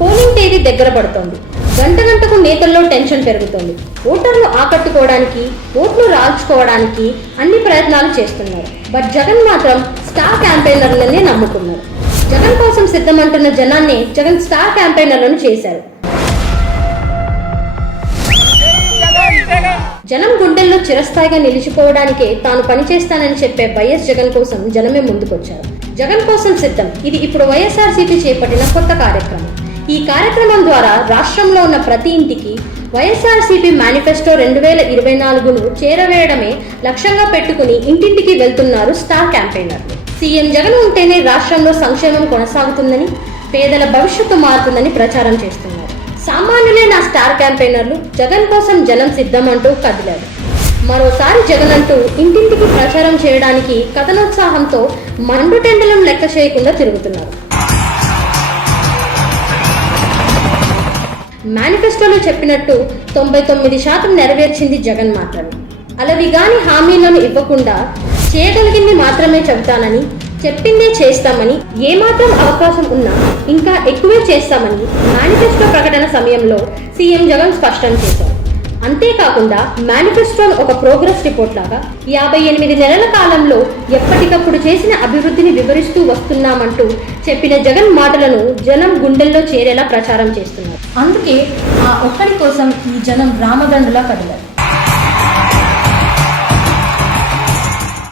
Polling తేదీ దగ్గర పడుతోంది. గంట గంటకు నేతల్లో టెన్షన్ పెరుగుతోంది. ఓటర్లు ఆకట్టుకోవడానికి, ఓట్లు రాల్చుకోవడానికి అన్ని ప్రయత్నాలు చేస్తున్నారు. బట్ జగన్ మాత్రం స్టార్ క్యాంపెయినర్లనే నమ్ముకున్నారు. జగన్ కోసం సిద్ధమంటున్న జనాన్ని జగన్ స్టార్ క్యాంపెయినర్లను చేశారు. జనం గుండెల్లో చిరస్థాయిగా నిలిచిపోవడానికే తాను పనిచేస్తానని చెప్పే వైఎస్ జగన్ కోసం జనమే ముందుకొచ్చారు. జగన్ కోసం సిద్ధం ఇది ఇప్పుడు వైఎస్ఆర్సీపీ చేపట్టిన కొత్త కార్యక్రమం. ఈ కార్యక్రమం ద్వారా రాష్ట్రంలో ఉన్న ప్రతి ఇంటికి వైఎస్ఆర్సీపీ మేనిఫెస్టో 2024ను చేరవేయడమే లక్ష్యంగా పెట్టుకుని ఇంటింటికి వెళ్తున్నారు స్టార్ క్యాంపెయినర్లు. సీఎం జగన్ ఉంటేనే రాష్ట్రంలో సంక్షేమం కొనసాగుతుందని, పేదల భవిష్యత్తు మారుతుందని ప్రచారం చేస్తున్నారు. సామాన్యులే నా స్టార్ క్యాంపెయినర్లు, జగన్ కోసం జనం సిద్ధమంటూ కదిలారు. మరోసారి జగన్ అంటూ ఇంటింటికి ప్రచారం చేయడానికి కథనోత్సాహంతో మండుటెండలను లెక్క చేయకుండా తిరుగుతున్నారు. మేనిఫెస్టోలో చెప్పినట్టు 99% నెరవేర్చింది జగన్ మాత్రమే. అలవిగాని హామీలను ఇవ్వకుండా చేయగలిగింది మాత్రమే చెబుతానని, చెప్పిందే చేస్తామని, ఏమాత్రం అవకాశం ఉన్నా ఇంకా ఎక్కువే చేస్తామని మేనిఫెస్టో ప్రకటన సమయంలో సీఎం జగన్ స్పష్టం చేశారు. అంతేకాకుండా మేనిఫెస్టోను ఒక ప్రోగ్రెస్ రిపోర్ట్ లాగా 58 నెలల కాలంలో ఎప్పటికప్పుడు చేసిన అభివృద్ధిని వివరిస్తూ వస్తున్నామంటూ చెప్పిన జగన్ మాటలను జనం గుండెల్లో చేరేలా ప్రచారం చేస్తున్నారు. అందుకే ఆ ఒక్కడి కోసం ఈ జనం రామదండులా కదిలారు.